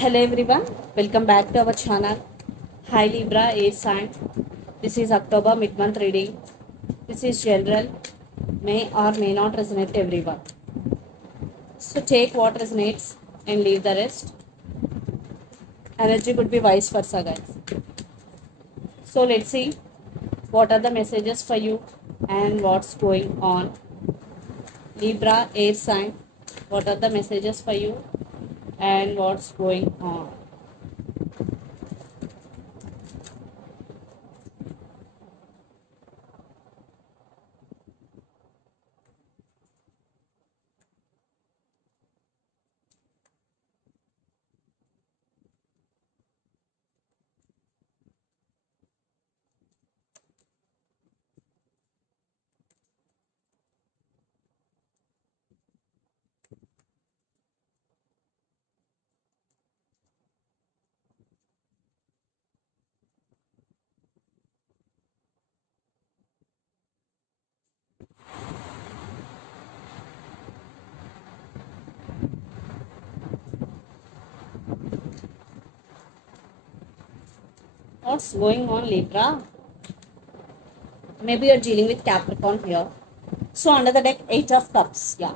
Hello everyone, welcome back to our channel. Hi Libra, Air sign. This is October mid-month reading. This is general, may or may not resonate everyone. So take what resonates and leave the rest. Energy could be vice versa, guys. So let's see what are the messages for you and what's going on. Libra, Air sign. What are the messages for you and what's going on? What's going on, Libra? Maybe you're dealing with Capricorn here. So under the deck, 8 of Cups, yeah.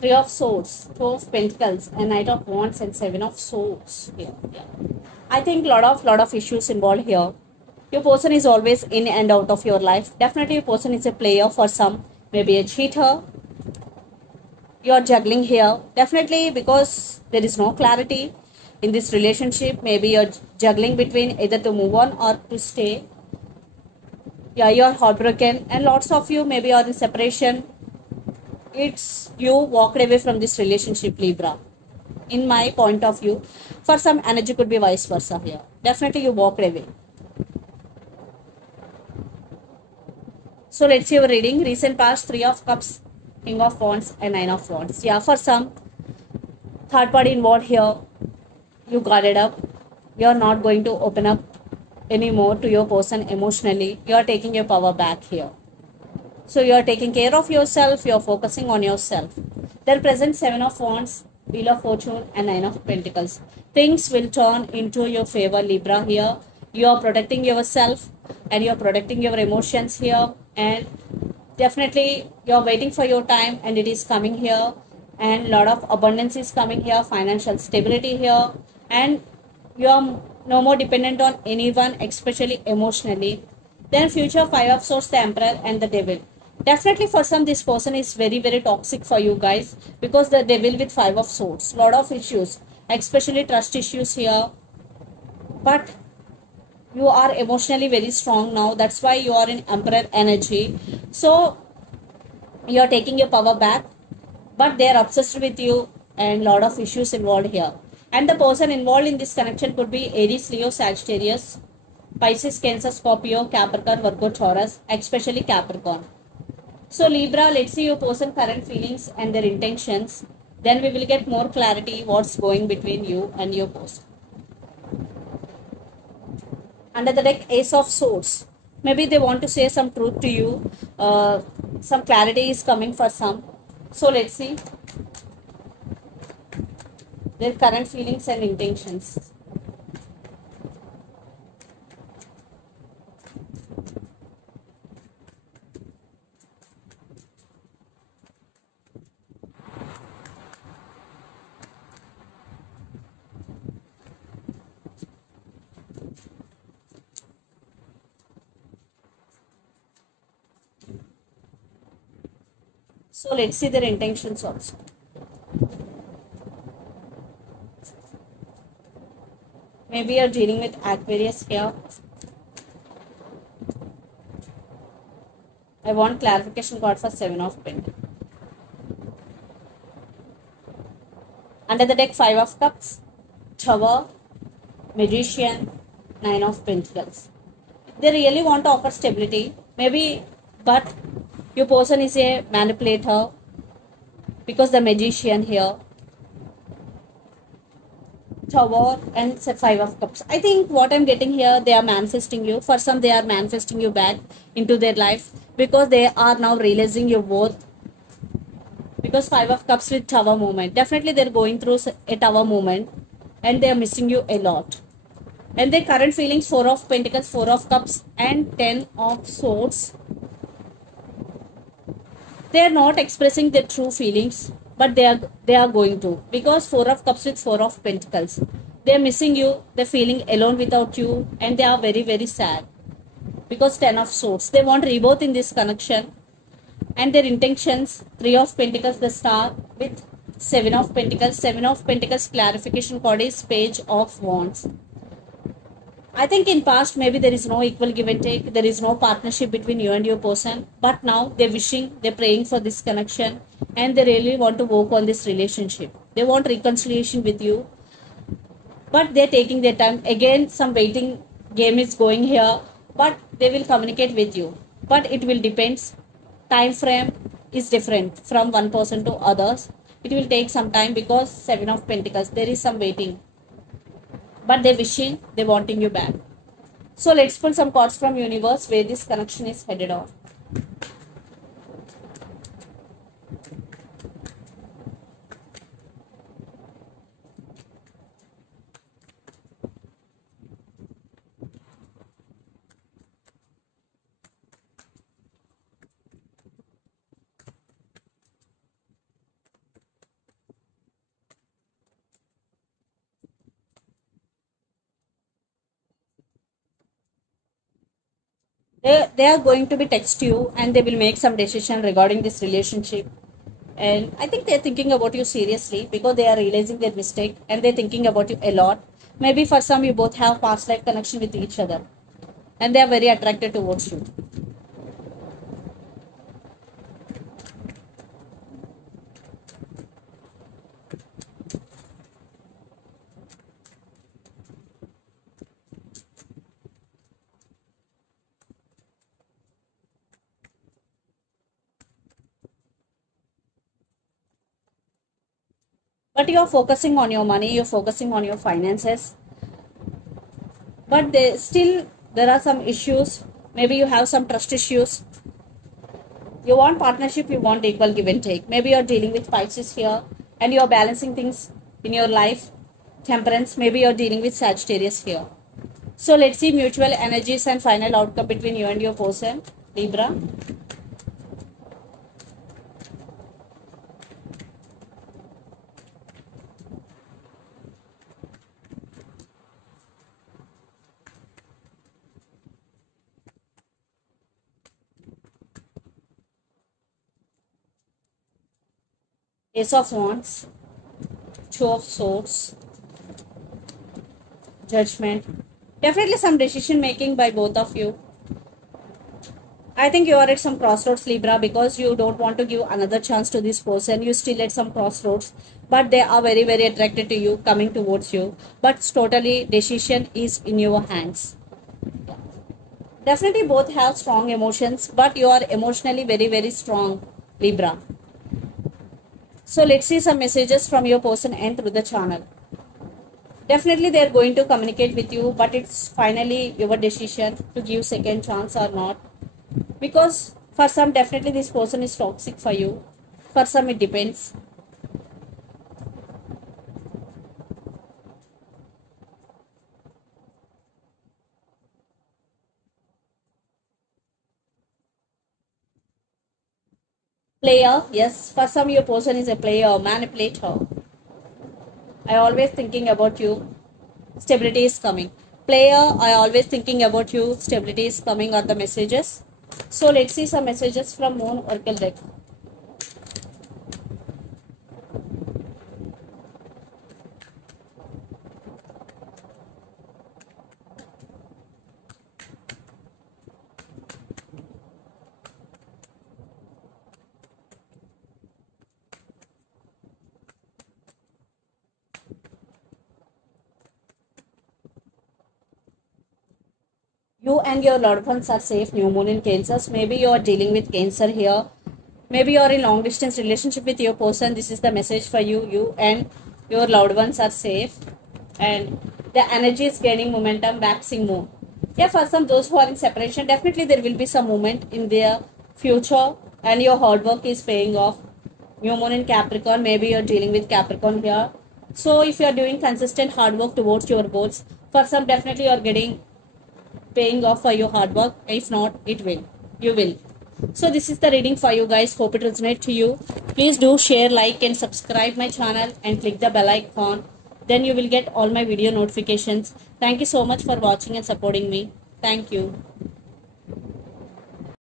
3 of Swords, 2 of Pentacles, and Knight of Wands and 7 of Swords here. Yeah. I think lot of issues involved here. Your person is always in and out of your life. Definitely your person is a player for some, maybe a cheater. You're juggling here. Definitely because there is no clarity in this relationship. Maybe you're juggling between either to move on or to stay. Yeah, you're heartbroken and lots of you maybe are in separation. It's you walked away from this relationship, Libra. In my point of view, for some energy could be vice versa here. Definitely you walked away. So let's see your reading. Recent past, 3 of Cups, King of Wands and 9 of Wands. Yeah, for some third party involved here, you guarded up. You're not going to open up anymore to your person emotionally. You're taking your power back here. So you're taking care of yourself. You're focusing on yourself. Then present 7 of Wands, Wheel of Fortune and 9 of Pentacles. Things will turn into your favor, Libra here. You are protecting yourself and you're protecting your emotions here. And definitely you're waiting for your time and it is coming here. And lot of abundance is coming here. Financial stability here. And you're no more dependent on anyone, especially emotionally. Then future 5 of Swords, the Emperor and the Devil. Definitely for some this person is very toxic for you guys, because the Devil with 5 of Swords, lot of issues, especially trust issues here. But you are emotionally very strong now, that's why you are in Emperor energy. So you are taking your power back, but they are obsessed with you and lot of issues involved here. And the person involved in this connection could be Aries, Leo, Sagittarius, Pisces, Cancer, Scorpio, Capricorn, Virgo, Taurus, especially Capricorn. So Libra, let's see your person current feelings and their intentions. Then we will get more clarity what's going between you and your person. Under the deck, Ace of Swords. Maybe they want to say some truth to you. Some clarity is coming for some. So let's see their current feelings and intentions. So let's see their intentions also. Maybe you're dealing with Aquarius here. I want clarification card for 7 of Pentacles. Under the deck, 5 of Cups, Tower, Magician, 9 of Pentacles. They really want to offer stability. Maybe, but your person is a manipulator, because the Magician here, Tower and 5 of Cups. I think what I'm getting here, they are manifesting you. For some, they are manifesting you back into their life, because they are now realizing your worth. Because 5 of Cups with Tower movement. Definitely they're going through a Tower movement. and they are missing you a lot. And their current feelings, 4 of Pentacles, 4 of Cups and 10 of Swords. They are not expressing their true feelings, but they are going to, because 4 of Cups with 4 of Pentacles. They are missing you, they're feeling alone without you, and they are very, very sad. Because 10 of Swords, they want rebirth in this connection. And their intentions, 3 of Pentacles, the Star with 7 of Pentacles. 7 of Pentacles clarification card is Page of Wands. I think in past maybe there is no equal give and take, there is no partnership between you and your person, but now they're wishing, they're praying for this connection, and they really want to work on this relationship. They want reconciliation with you, but they're taking their time. Again, some waiting game is going here, but they will communicate with you, but it will depends. Time frame is different from one person to others. It will take some time because 7 of Pentacles, there is some waiting, but they're wishing, they're wanting you back. So let's pull some cards from universe where this connection is headed on. They are going to be text you, and they will make some decision regarding this relationship. And I think they're thinking about you seriously because they are realizing their mistake, and they're thinking about you a lot. Maybe for some you both have past life connection with each other, and they are very attracted towards you. But you're focusing on your money, you're focusing on your finances, but there are some issues. Maybe you have some trust issues. You want partnership, you want equal give and take. Maybe you're dealing with Pisces here, and you're balancing things in your life. Temperance, maybe you're dealing with Sagittarius here. So let's see mutual energies and final outcome between you and your person, Libra. Ace of Wands, 2 of Swords, Judgment. Definitely some decision making by both of you. I think you are at some crossroads, Libra, because you don't want to give another chance to this person. You still at some crossroads, but they are very, very attracted to you, coming towards you. But totally decision is in your hands. Definitely both have strong emotions, but you are emotionally very, very strong, Libra. So let's see some messages from your person and through the channel. Definitely they are going to communicate with you, but it's finally your decision to give second chance or not. Because for some, definitely this person is toxic for you. For some, it depends. Player, yes, for some your person is a player, manipulator. I always thinking about you. Stability is coming. Player, I always thinking about you. Stability is coming are the messages. So let's see some messages from Moon Oracle deck. You and your loved ones are safe. New moon in Cancer. Maybe you are dealing with Cancer here. Maybe you are in long distance relationship with your person. This is the message for you. You and your loved ones are safe, and the energy is gaining momentum. Waxing moon. Yeah, for some those who are in separation, definitely there will be some movement in their future, and your hard work is paying off. New moon in Capricorn. Maybe you're dealing with Capricorn here. So if you are doing consistent hard work towards your goals, for some definitely you are getting paying off for your hard work. If not, you will. So this is the reading for you guys. Hope it resonates to you. Please do share, like and subscribe my channel and click the bell icon. Then you will get all my video notifications. Thank you so much for watching and supporting me. Thank you.